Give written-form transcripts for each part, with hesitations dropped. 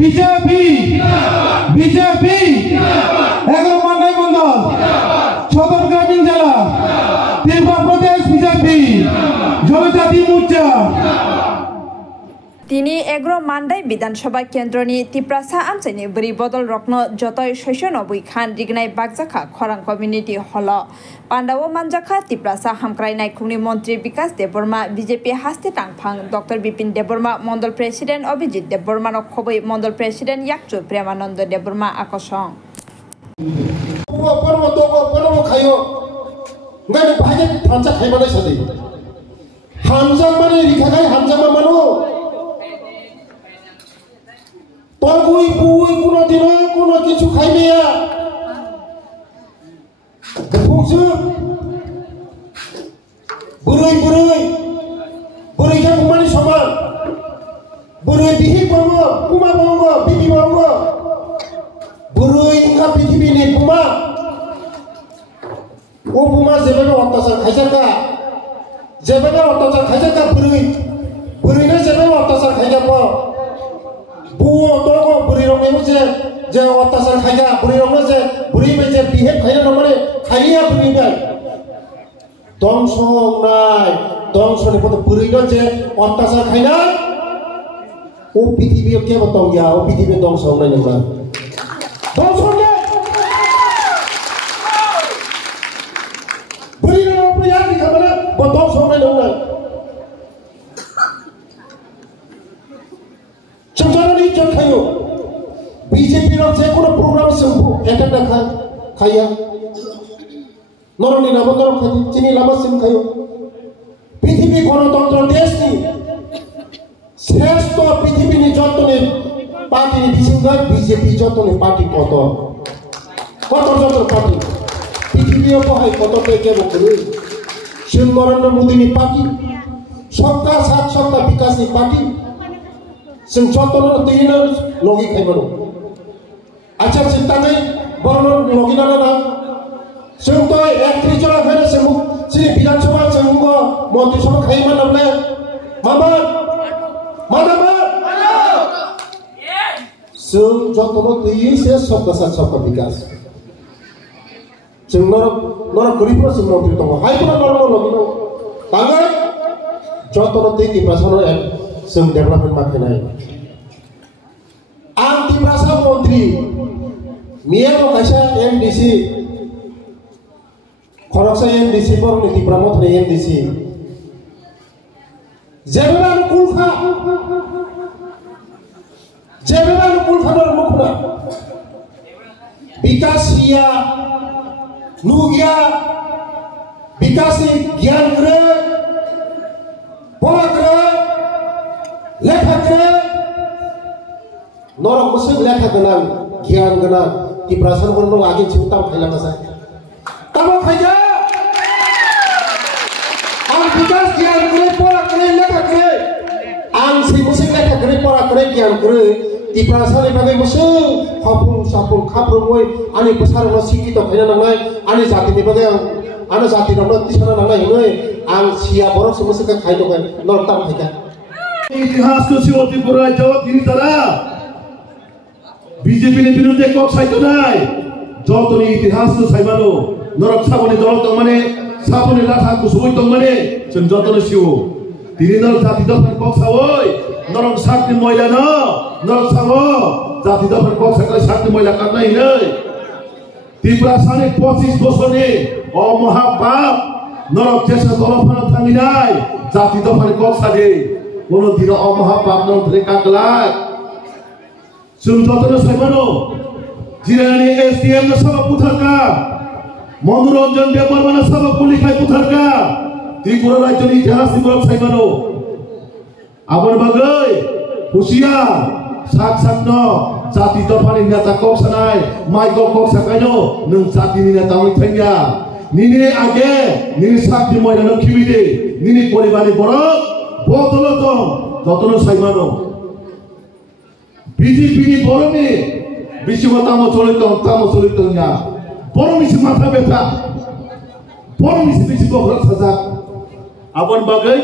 BJP BJP 11 মান্ডাই Mondal সদর গ্রামীণ জেলা ত্রিপুরা প্রদেশ বিজেপি জনজাতি মোর্চা তিনি 11 মান্ডাই বিধানসভা কেন্দ্রনি তিপ্রাসা আমচাইনি বরি বদল রত্ন যতই 690 খান রিগনাই বাগজাখা খরাং কমিউনিটি হল পান্ডাও মানজাখা তিপ্রাসা হামক্রাইনাই খুনি মন্ত্রী বিকাশ দেববর্মা বিজেপি হাস্তে টাংফাং ডক্টর বিপিন দেববর্মা মন্ডল প্রেসিডেন্ট অভিজিৎ দেববর্মানো খবই মন্ডল প্রেসিডেন্ট ইয়াকচু প্রেমানন্দ দেববর্মা আকর্ষণ Pagui pui kuno dino kuno kicu khaimia. Bungsu. Burui kan kumani sama. Burui bihi bongo, kuma bongo, bibi bongo. Burui inka pitibi ni kuma. O kuma zebega otasar khaijaka. Zebega otasar khaijaka burui. Burui na zebega otasar khaijaka. Buo togo buri rong nemu je otasar khaya buri rong je buri me je behave khaya no mane khaya buri bai dongso ni poto buri no je otasar khaya o pitibi ke batau ya o pitibi dongso nai nai dongso ne buri no buri ya ni khamana bo dongso nai nai Cengkarani jam kayu, BJP nak saya kuna program sembuh, ekan dah kaya, noroni lama norong kaya, cini lama sem kayu, PTP kono tonton des ni, sehsto PTP ni jodoh ni parti ni disingkat BJP jodoh ni parti kotor parti, PTP apa hai kotor peke bukuru, Narendra Modi ni parti, sabka saat sabka vikas ni parti. Sengcotono tingina logi kaimano. Acar cintanai borno logi nana na. Sengtoi ekri jora khaina semu sini bidan sabha senggo mantri sabha khaiman namle. Mama. Sengcotono tingi se sabka sat sabka vikas. Sengnor guripro seng mantri tongo. Hai puna normo logi no. Tangai jotono tingi prasano Sem development makinai. Anti prasa menteri, miano kaisa MDC, koroksa MDC por niti pramot ne MDC. Jebelan kulfa nor mukna. Bikasiya, nugia, bikasi gyan kre, pola kre. Lekha kena, norok musuh lekha kena, gian kena, di perasaan orang lagi cinta kailan kasar. Kamu kaya, ang bikas gian kena, pola kena, lekha kena, ang si musuh lekha kena, pola kena gian kena, di perasaan ibagai musuh, sapung kapung boy, ane besar masih kita kailan nangai, ane jati ibagai, ane jati nama tisana nangai ini, ang siapa orang semua sekat kaya tu kan, norok tam kaya. ইতিহাস তো ছিল ত্রিপুরায় যাওয়া তিনি তারা বিজেপির বিরুদ্ধে cock সাইতো নাই যতনি ইতিহাস তো সাইবানো নরক সাবনে দল তো মানে সাবনে লাঠা কুসুই তো মানে जों যতন শিও তিনি নরক জাতি দফার কক সাওই নরক সাতনি ময়লা ন নরক সাবো জাতি দফার কক সাকলে সাতনি ময়লা কাটনাই নাই ত্রিপুরা সানে 25 বছরে ও মহাপাপ নরক চেষ্টা দলফানা থামি নাই জাতি দফার কক সাদে কোনো দিন অমহাপাপ নন্ত্রে কাকলায় সুন্দর সাইমানো জিরানি এসডিএম না সব পুথাকা মনোরঞ্জন দেববর্মা না সব পুলিখাই পুথাকা ত্রিপুরা রাজ্যের ইতিহাস ত্রিপুরা সাইমানো আবার বাগৈ হুশিয়া সাক সাকন জাতি দফানি নেতা কক সানাই মাই কক সাকাইনো নং জাতিনি নেতা ওই থাইয়া নিনি আগে নিনি সাকনি ময়না নং খিবিদে নিনি পরিবারে বড় বদল তো যতন সাইমানো বিজেপি বড়মি বিশ্বতামো চলিত না বড়মিসি মাথা ব্যথা বড়মিসি বেশি বড় সাজা আবন বাগৈ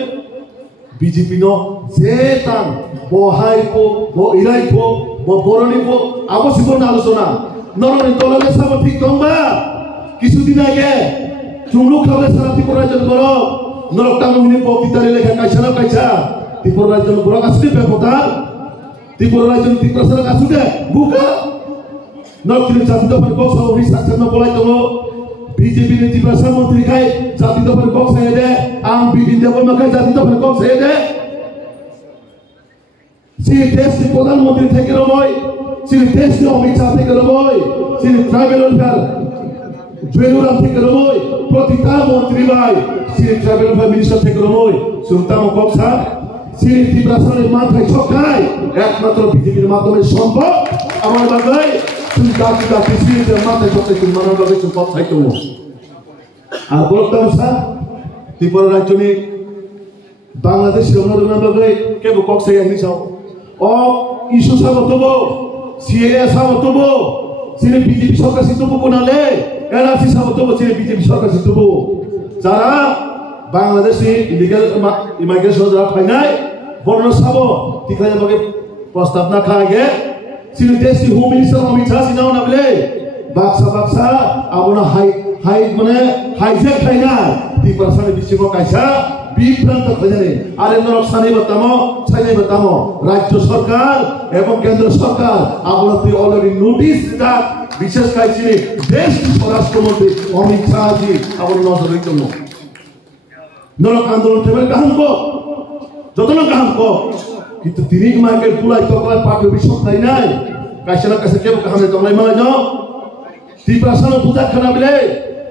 BJP no jetan bohai po bo irai po bo boroni po abosibon আলোচনা নরমালি দলের সামনে ঠিক কমবা কিছুদিন আগে চুমলুক খাবে সারা ত্রিপুরা রাজ্যের বড় নরকটা মহিনী বক্তৃতারে লেখা কাইছা ত্রিপুরা রাজ্যের বড় কাছে ব্যাপার ত্রিপুরা রাজ্যের ত্রিপুরা সারা কাছে বুকা নরকির জাতীয় দফার বক্সা ওই সাকসান্ন বলাই তো বিজেপি নে ত্রিপুরা মন্ত্রী খাই জাতীয় দফার বক্সা এদে আম বিপিন দেববর্মা খাই জাতীয় দফার বক্সা এদে সেই দেশে প্রধানমন্ত্রী থেকে রবই সেই দেশে অমিত শাহ থেকে রবই সেই ট্রাইবেল ওয়েলফেয়ার জুয়েলুরাম থেকে রবই প্রতিটা মন্ত্রী ভাই সেই ট্রাইবেল ওয়েলফেয়ার মিনিস্টার থেকে রবই সুলতান বক্সা সেই ত্রিপুরা সারের মাথায় ছক্কায় একমাত্র বিজেপির মাধ্যমে সম্ভব আমার বাংলায় তুমি জাতিটা পৃথিবীতে মাথায় ছক্কায় তুমি মানার বাগে সম্ভব থাকতে আর বলতাম স্যার ত্রিপুরা রাজ্য নিয়ে বাংলাদেশের অনুদানের বাগে কেবল কক্সে হিসাব ও ইস্যু সাবতব সিএ সাবতব সিনে বিজেপি সরকার সিদ্ধব কোনালে এনআরসি সাবতব সিনে বিজেপি সরকার সিদ্ধব যারা বাংলাদেশে ইলিগাল ইমিগ্রেশন যারা ফাইনাই বর্ণ সাব টিকায় বাগে প্রস্তাব না খাগে সিনে দেশি হোম মিনিস্টার অমিত শাহ সিনাও না বলে বাক্সা আপনা হাই মানে হাইজেক খাইনা ত্রিপুরা সারে বিশ্বক কাইসা বিভ্রান্ত হয়ে যায় আর নরক সানি বাতামো রাজ্য সরকার এবং কেন্দ্র সরকার আপনাদের অলরেডি নোটিশ দেন বিশেষ কাইছি দেশ স্বরাষ্ট্রমন্ত্রী অমিত শাহ জি আপনার নজরে জন্য নরক আন্দোলন থেকে কাহামকো যতন কাহামকো কিন্তু তিনি মার্কেট পুলাই তকলাই পাঠ্য বিষয় নাই কাইসার কাছে কেউ কাহামে তকলাই মানে যাও ত্রিপুরা সানো পূজা খানা বিলে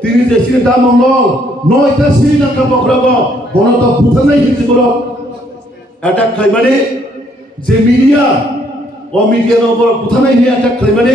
তিনি দেশের দাম মঙ্গল নয়টা শ্রীলঙ্কা বকরাব বনত বুঝা নাই কিন্তু বড় অ্যাটাক খাই মানে যে মিডিয়া ও মিডিয়া নম্বর বুঝা নাই অ্যাটাক খাই মানে